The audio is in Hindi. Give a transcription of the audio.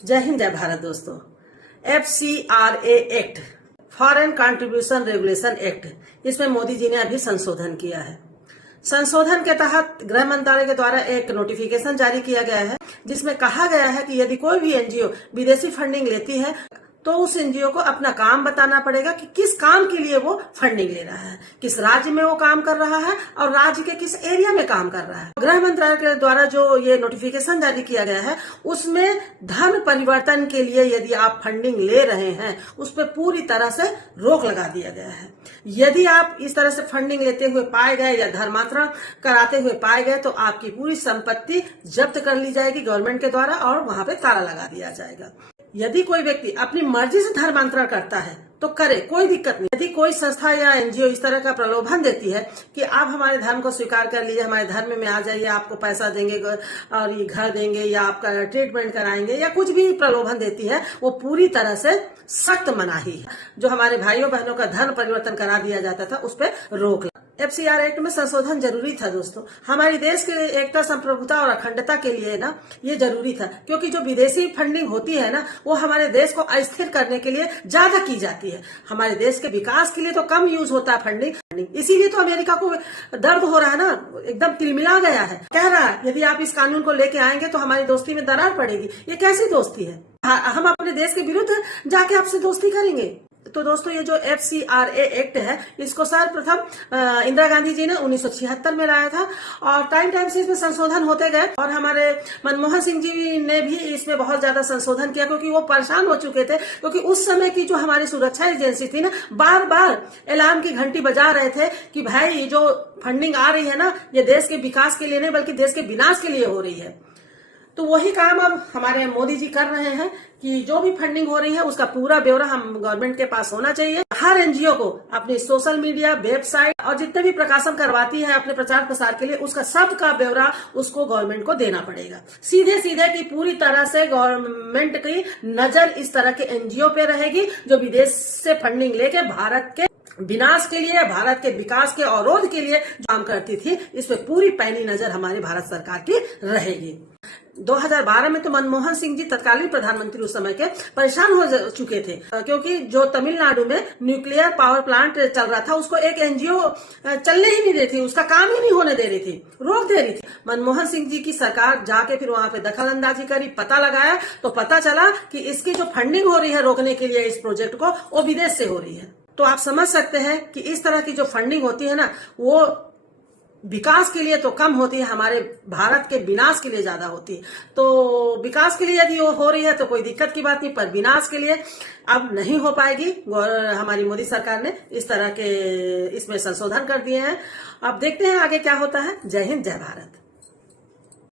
जय हिंद जय भारत दोस्तों। FCRA act, foreign contribution regulation act, इसमें मोदी जी ने अभी संशोधन किया है। संशोधन के तहत गृह मंत्रालय के द्वारा एक नोटिफिकेशन जारी किया गया है, जिसमें कहा गया है कि यदि कोई भी एनजीओ विदेशी फंडिंग लेती है तो उस एनजीओ को अपना काम बताना पड़ेगा कि किस काम के लिए वो फंडिंग ले रहा है, किस राज्य में वो काम कर रहा है और राज्य के किस एरिया में काम कर रहा है। गृह मंत्रालय के द्वारा जो ये नोटिफिकेशन जारी किया गया है उसमें धन परिवर्तन के लिए यदि आप फंडिंग ले रहे हैं उस पर पूरी तरह से रोक लगा दिया गया है। यदि आप इस तरह से फंडिंग लेते हुए पाए गए या धर्मांतरण कराते हुए पाए गए तो आपकी पूरी संपत्ति जब्त कर ली जाएगी गवर्नमेंट के द्वारा और वहां पे ताला लगा दिया जाएगा। यदि कोई व्यक्ति अपनी मर्जी से धर्मांतरण करता है तो करे, कोई दिक्कत नहीं। यदि कोई संस्था या एनजीओ इस तरह का प्रलोभन देती है कि आप हमारे धर्म को स्वीकार कर लीजिए, हमारे धर्म में आ जाइए, आपको पैसा देंगे और ये घर देंगे या आपका ट्रीटमेंट कराएंगे या कुछ भी प्रलोभन देती है, वो पूरी तरह से सख्त मनाही है। जो हमारे भाइयों बहनों का धर्म परिवर्तन करा दिया जाता था उस पर रोक। FCRA एक्ट में संशोधन जरूरी था दोस्तों। हमारी देश के एकता, संप्रभुता और अखंडता के लिए ना ये जरूरी था, क्योंकि जो विदेशी फंडिंग होती है ना वो हमारे देश को अस्थिर करने के लिए ज्यादा की जाती है। हमारे देश के विकास के लिए तो कम यूज होता है फंडिंग। इसीलिए तो अमेरिका को दर्द हो रहा है ना, एकदम तिलमिला गया है, कह रहा है यदि आप इस कानून को लेके आएंगे तो हमारी दोस्ती में दरार पड़ेगी। ये कैसी दोस्ती है? हम अपने देश के विरुद्ध जाके आपसे दोस्ती करेंगे? तो दोस्तों ये जो FCRA एक्ट है इसको सर्वप्रथम इंदिरा गांधी जी ने 1976 में लाया था और टाइम से इसमें संशोधन होते गए और हमारे मनमोहन सिंह जी ने भी इसमें बहुत ज्यादा संशोधन किया, क्योंकि वो परेशान हो चुके थे। क्योंकि उस समय की जो हमारी सुरक्षा एजेंसी थी ना, बार बार अलार्म की घंटी बजा रहे थे कि भाई ये जो फंडिंग आ रही है ना ये देश के विकास के लिए नहीं बल्कि देश के विनाश के लिए हो रही है। तो वही काम अब हमारे मोदी जी कर रहे हैं कि जो भी फंडिंग हो रही है उसका पूरा ब्यौरा हम गवर्नमेंट के पास होना चाहिए। हर एनजीओ को अपनी सोशल मीडिया, वेबसाइट और जितने भी प्रकाशन करवाती है अपने प्रचार प्रसार के लिए उसका सबका ब्यौरा उसको गवर्नमेंट को देना पड़ेगा। सीधे की पूरी तरह से गवर्नमेंट की नजर इस तरह के एनजीओ पे रहेगी जो विदेश से फंडिंग लेके भारत के विनाश के लिए, भारत के विकास के अवरोध के लिए काम करती थी। इस पे पूरी पैनी नजर हमारी भारत सरकार की रहेगी। 2012 में तो मनमोहन सिंह जी तत्कालीन प्रधानमंत्री उस समय के परेशान हो चुके थे, क्योंकि जो तमिलनाडु में न्यूक्लियर पावर प्लांट चल रहा था उसको एक एनजीओ चलने ही नहीं दे रही थी, उसका काम ही नहीं होने दे रही थी, रोक दे रही थी। मनमोहन सिंह जी की सरकार जाके फिर वहां पे दखल अंदाजी करी, पता लगाया तो पता चला कि इसकी जो फंडिंग हो रही है रोकने के लिए इस प्रोजेक्ट को वो विदेश से हो रही है। तो आप समझ सकते हैं कि इस तरह की जो फंडिंग होती है ना वो विकास के लिए तो कम होती है, हमारे भारत के विनाश के लिए ज्यादा होती है। तो विकास के लिए यदि वो हो रही है तो कोई दिक्कत की बात नहीं, पर विनाश के लिए अब नहीं हो पाएगी। हमारी मोदी सरकार ने इस तरह के इसमें संशोधन कर दिए हैं। अब देखते हैं आगे क्या होता है। जय हिंद जय भारत।